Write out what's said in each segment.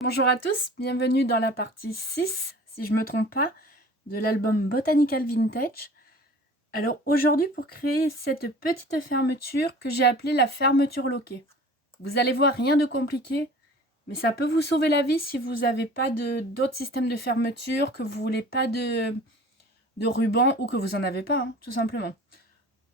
Bonjour à tous, bienvenue dans la partie 6, si je ne me trompe pas, de l'album Botanical Vintage. Alors aujourd'hui, pour créer cette petite fermeture que j'ai appelée la fermeture loquée. Vous allez voir, rien de compliqué, mais ça peut vous sauver la vie si vous n'avez pas d'autres systèmes de fermeture, que vous voulez pas de ruban ou que vous n'en avez pas, tout simplement.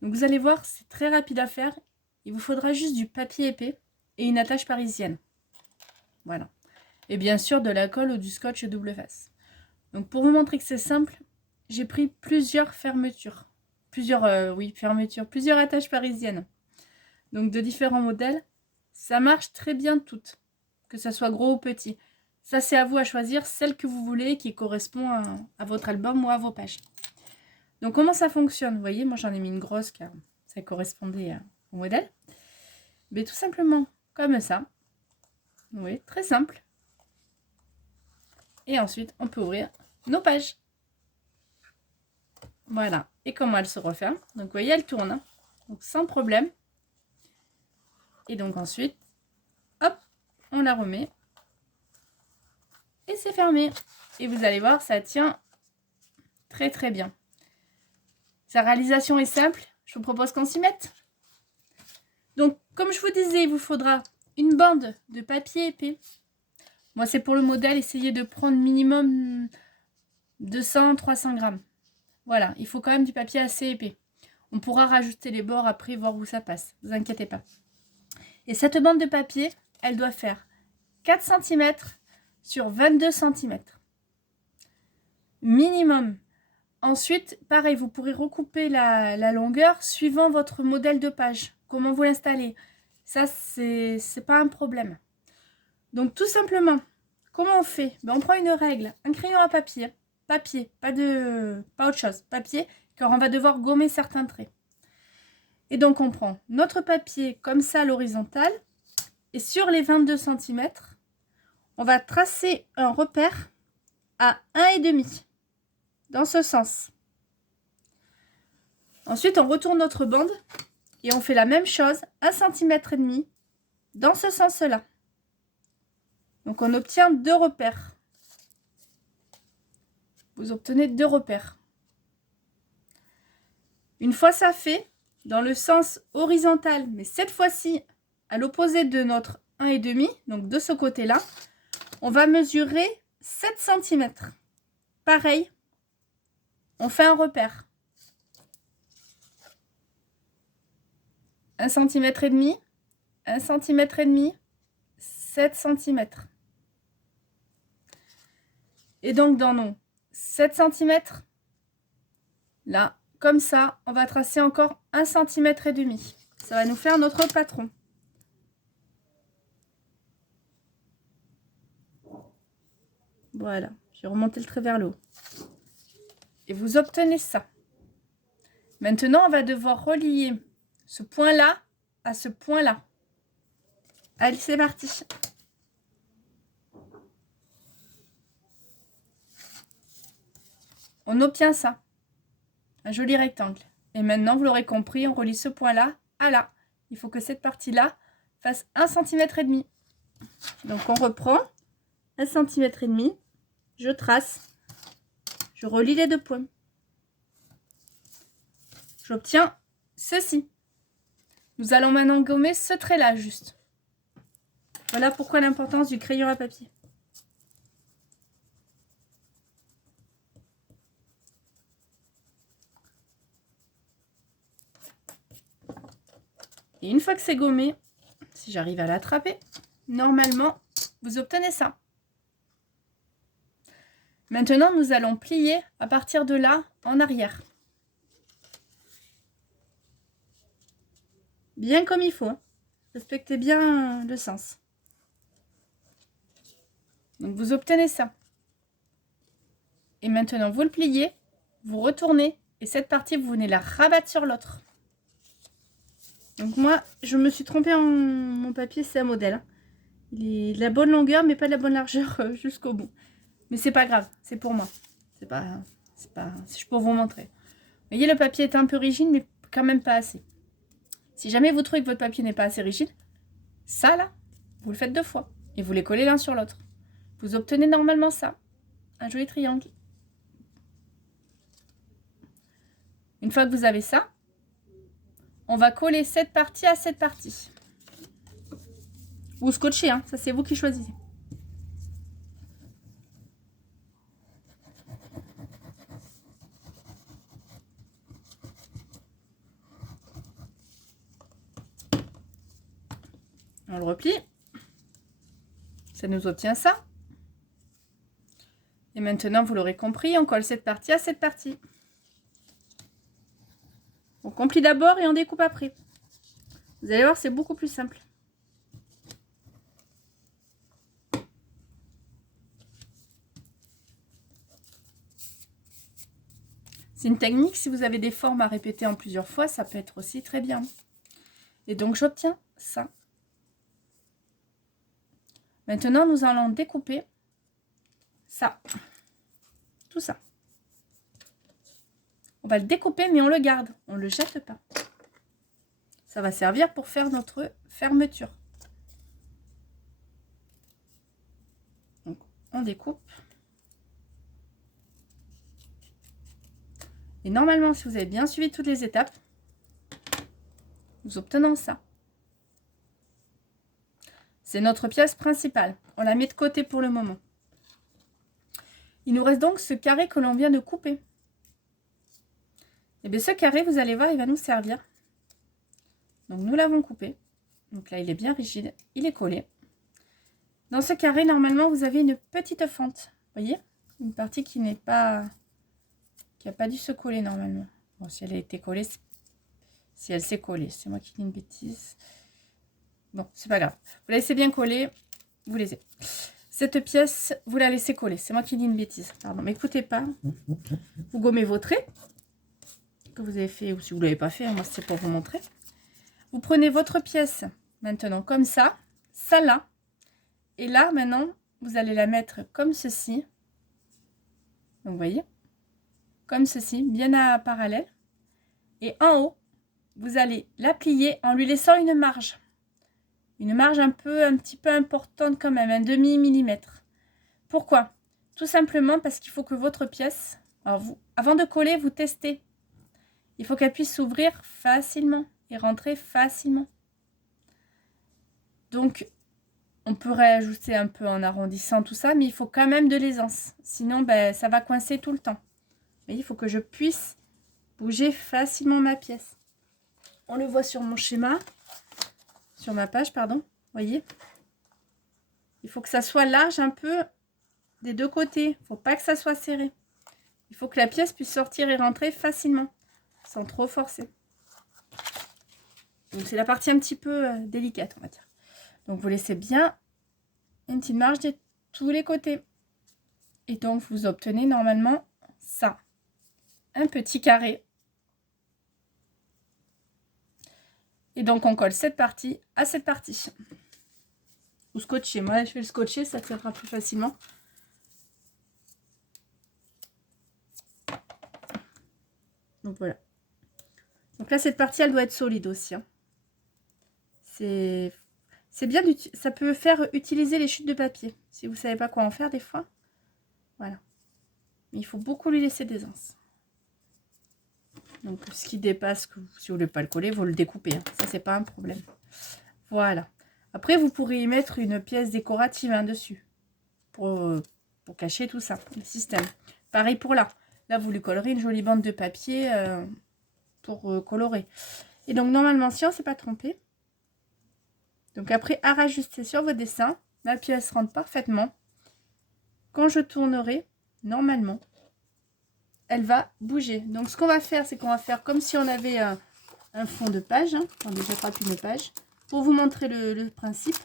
Donc vous allez voir, c'est très rapide à faire. Il vous faudra juste du papier épais et une attache parisienne. Voilà. Et bien sûr de la colle ou du scotch double face. Donc pour vous montrer que c'est simple, j'ai pris plusieurs fermetures. Plusieurs attaches parisiennes. Donc de différents modèles. Ça marche très bien toutes, que ça soit gros ou petit. Ça c'est à vous à choisir celle que vous voulez qui correspond à votre album ou à vos pages. Donc comment ça fonctionne? Vous voyez, moi j'en ai mis une grosse car ça correspondait au modèle. Mais tout simplement comme ça. Oui, très simple. Et ensuite, on peut ouvrir nos pages. Voilà. Et comment elle se referme. Donc, vous voyez, elle tourne. Donc, sans problème. Et donc, ensuite, hop, on la remet. Et c'est fermé. Et vous allez voir, ça tient très, très bien. Sa réalisation est simple. Je vous propose qu'on s'y mette. Donc, comme je vous disais, il vous faudra une bande de papier épais. Moi, c'est pour le modèle, essayez de prendre minimum 200-300 grammes. Voilà, il faut quand même du papier assez épais. On pourra rajouter les bords après, voir où ça passe. Ne vous inquiétez pas. Et cette bande de papier, elle doit faire 4 cm sur 22 cm. Minimum. Ensuite, pareil, vous pourrez recouper la longueur suivant votre modèle de page. Comment vous l'installez. Ça, c'est pas un problème. Donc, tout simplement, comment on fait? On prend une règle, un crayon à papier. Papier, pas autre chose. Papier, car on va devoir gommer certains traits. Et donc, on prend notre papier comme ça à l'horizontale. Et sur les 22 cm, on va tracer un repère à 1,5 dans ce sens. Ensuite, on retourne notre bande et on fait la même chose, 1,5 cm dans ce sens-là. Donc, on obtient 2 repères. Vous obtenez 2 repères. Une fois ça fait, dans le sens horizontal, mais cette fois-ci à l'opposé de notre 1,5, donc de ce côté-là, on va mesurer 7 cm. Pareil, on fait un repère. 1,5 cm, 1,5 cm, 7 cm. Et donc dans nos 7 cm, là, comme ça, on va tracer encore 1,5 cm. Ça va nous faire notre patron. Voilà, j'ai remonté le trait vers le haut. Et vous obtenez ça. Maintenant, on va devoir relier ce point-là à ce point-là. Allez, c'est parti. On obtient ça. Un joli rectangle. Et maintenant, vous l'aurez compris, on relie ce point-là à là. Il faut que cette partie-là fasse 1,5 cm. Donc, on reprend 1,5 cm. Je trace. Je relie les 2 points. J'obtiens ceci. Nous allons maintenant gommer ce trait-là, juste. Voilà pourquoi l'importance du crayon à papier. Et une fois que c'est gommé, si j'arrive à l'attraper, normalement, vous obtenez ça. Maintenant, nous allons plier à partir de là en arrière. Bien comme il faut. Respectez bien le sens. Donc, vous obtenez ça. Et maintenant, vous le pliez, vous retournez, et cette partie, vous venez la rabattre sur l'autre. Donc moi, je me suis trompée en mon papier, c'est un modèle. Il est de la bonne longueur, mais pas de la bonne largeur jusqu'au bout. Mais c'est pas grave, c'est pour moi. C'est pas, c'est juste pour vous montrer. Vous voyez, le papier est un peu rigide, mais quand même pas assez. Si jamais vous trouvez que votre papier n'est pas assez rigide, ça là, vous le faites 2 fois. Et vous les collez l'un sur l'autre. vous obtenez normalement ça, un joli triangle. Une fois que vous avez ça, on va coller cette partie à cette partie. Ou scotcher, hein, ça c'est vous qui choisissez. On le replie. Ça nous obtient ça. Et maintenant, vous l'aurez compris, on colle cette partie à cette partie. On complie d'abord et on découpe après. Vous allez voir, c'est beaucoup plus simple. C'est une technique, si vous avez des formes à répéter en plusieurs fois, ça peut être aussi très bien. Et donc, j'obtiens ça. Maintenant, nous allons découper ça. Tout ça. On va le découper, mais on le garde. On ne le jette pas. Ça va servir pour faire notre fermeture. Donc, on découpe. Et normalement, si vous avez bien suivi toutes les étapes, nous obtenons ça. C'est notre pièce principale. On la met de côté pour le moment. Il nous reste donc ce carré que l'on vient de couper. Et bien ce carré, vous allez voir, il va nous servir. Donc nous l'avons coupé. Donc là, il est bien rigide. Il est collé. Dans ce carré, normalement, vous avez une petite fente. Vous voyez? Une partie qui n'est pas... qui n'a pas dû se coller normalement. Bon, si elle a été collée, si elle s'est collée. C'est moi qui dis une bêtise. Bon, c'est pas grave. Vous la laissez bien coller. Vous laissez. Cette pièce, vous la laissez coller. C'est moi qui dis une bêtise. Pardon, mais écoutez pas. Vous gommez vos traits que vous avez fait, ou si vous ne l'avez pas fait, moi c'est pour vous montrer. Vous prenez votre pièce maintenant comme ça, ça là, et là maintenant vous allez la mettre comme ceci. Donc vous voyez, comme ceci, bien à parallèle. Et en haut, vous allez la plier en lui laissant une marge. Une marge un petit peu importante quand même, un demi-millimètre. Pourquoi? Tout simplement parce qu'il faut que votre pièce, alors vous, avant de coller, vous testez. Il faut qu'elle puisse s'ouvrir facilement et rentrer facilement. Donc, on peut réajuster un peu en arrondissant tout ça, mais il faut quand même de l'aisance. Sinon, ben, ça va coincer tout le temps. Mais il faut que je puisse bouger facilement ma pièce. On le voit sur mon schéma, sur ma page, pardon. Vous voyez? Il faut que ça soit large un peu des deux côtés. Il ne faut pas que ça soit serré. Il faut que la pièce puisse sortir et rentrer facilement, sans trop forcer. Donc c'est la partie un petit peu délicate, on va dire. Donc vous laissez bien une petite marge de tous les côtés. Et donc vous obtenez normalement ça. Un petit carré. Et donc on colle cette partie à cette partie. Ou scotcher. Moi je vais le scotcher, ça tirera plus facilement. Donc voilà. Donc là cette partie elle doit être solide aussi. Hein. C'est bien, ça peut faire utiliser les chutes de papier. Si vous ne savez pas quoi en faire des fois. Voilà. Mais il faut beaucoup lui laisser d'aisance. Donc ce qui dépasse, si vous ne voulez pas le coller, vous le découpez. Hein. Ça, c'est pas un problème. Voilà. Après, vous pourrez y mettre une pièce décorative hein, dessus. Pour cacher tout ça, le système. Pareil pour là. Là, vous lui collerez une jolie bande de papier pour colorer. Et donc, normalement, si on ne s'est pas trompé, donc après, à rajuster sur vos dessins, la pièce rentre parfaitement. Quand je tournerai, normalement, elle va bouger. Donc ce qu'on va faire, c'est qu'on va faire comme si on avait un fond de page. Hein. Attendez, j'attrape une page. Pour vous montrer le principe.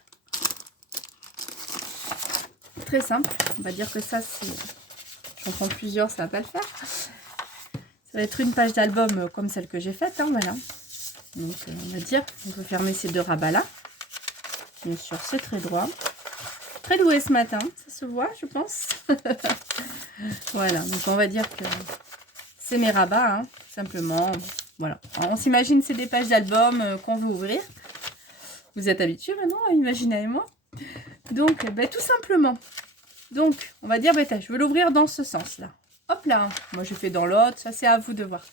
Très simple. On va dire que ça, c'est... J'en prends plusieurs, ça va pas le faire. Ça va être une page d'album comme celle que j'ai faite. Hein, voilà. Donc on va dire, on peut fermer ces deux rabats là. Bien sûr, c'est très droit. Très doué ce matin, ça se voit, je pense. Voilà, donc on va dire que c'est mes rabats, hein, tout simplement. Voilà, alors, on s'imagine c'est des pages d'album qu'on veut ouvrir. Vous êtes habitués maintenant à imaginer avec moi. Donc, ben, tout simplement, Donc, on va dire, je vais l'ouvrir dans ce sens-là. Hop là, moi je fais dans l'autre, ça c'est à vous de voir.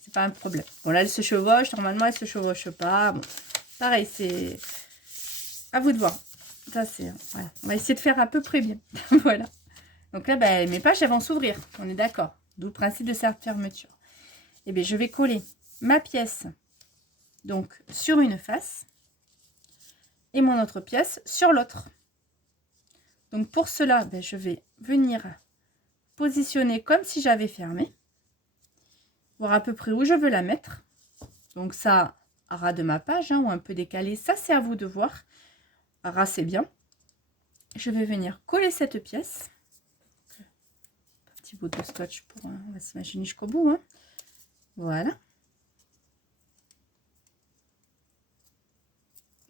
C'est pas un problème. Bon là, elle se chevauche, normalement elle se chevauche pas. Bon, pareil, c'est à vous de voir. Ça c'est, voilà. On va essayer de faire à peu près bien. Voilà. Donc là, mes pages, elles vont s'ouvrir, on est d'accord. D'où le principe de cette fermeture. Et bien, je vais coller ma pièce donc sur une face et mon autre pièce sur l'autre. Donc pour cela, je vais venir positionner comme si j'avais fermé, voir à peu près où je veux la mettre. Donc ça, à ras de ma page, ou un peu décalé, ça c'est à vous de voir. À ras, c'est bien. Je vais venir coller cette pièce. Petit bout de scotch pour, on va s'imaginer jusqu'au bout. Voilà.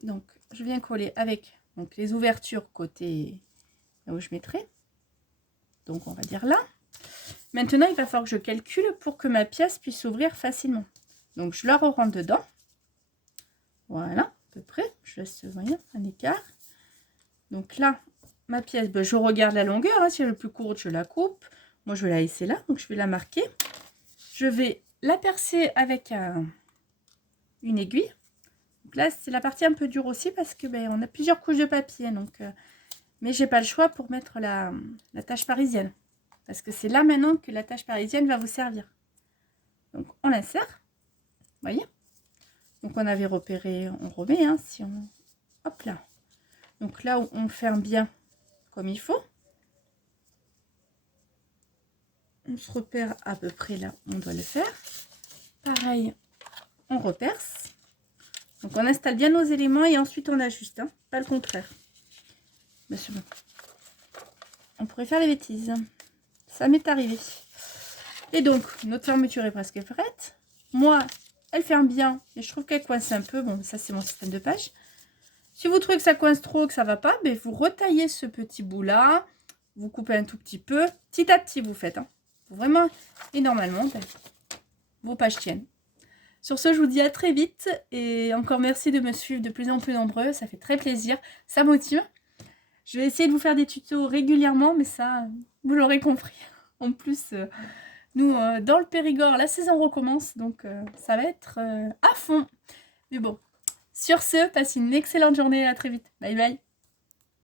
Donc je viens coller avec donc les ouvertures côté là où je mettrai. Donc on va dire là. Maintenant il va falloir que je calcule pour que ma pièce puisse s'ouvrir facilement. Donc je la rentre dedans. Voilà, à peu près. Je laisse, vous voyez, un écart. Donc là, ma pièce, je regarde la longueur. Si elle est plus courte, je la coupe. Moi, je vais la laisser là. Donc je vais la marquer. Je vais la percer avec une aiguille. Donc là, c'est la partie un peu dure aussi parce que on a plusieurs couches de papier. Donc, mais j'ai pas le choix pour mettre la tâche parisienne. Parce que c'est là maintenant que la tâche parisienne va vous servir. Donc on l'insère. Vous voyez? Donc on avait repéré, on remet, si on... Hop là. Donc là où on ferme bien comme il faut. On se repère à peu près là où on doit le faire. Pareil, on reperce. Donc on installe bien nos éléments et ensuite on ajuste, pas le contraire. Mais c'est bon. On pourrait faire des bêtises. Ça m'est arrivé. Et donc, notre fermeture est presque prête. Moi, elle ferme bien et je trouve qu'elle coince un peu. Bon, ça c'est mon système de page. Si vous trouvez que ça coince trop, que ça va pas, vous retaillez ce petit bout là. Vous coupez un tout petit peu. Petit à petit, vous faites. Vraiment, et normalement, vos pages tiennent. Sur ce, je vous dis à très vite. Et encore merci de me suivre de plus en plus nombreux. Ça fait très plaisir. Ça motive. Je vais essayer de vous faire des tutos régulièrement, mais ça, vous l'aurez compris. En plus, nous, dans le Périgord, la saison recommence, donc ça va être à fond. Mais bon, sur ce, passez une excellente journée, à très vite. Bye bye.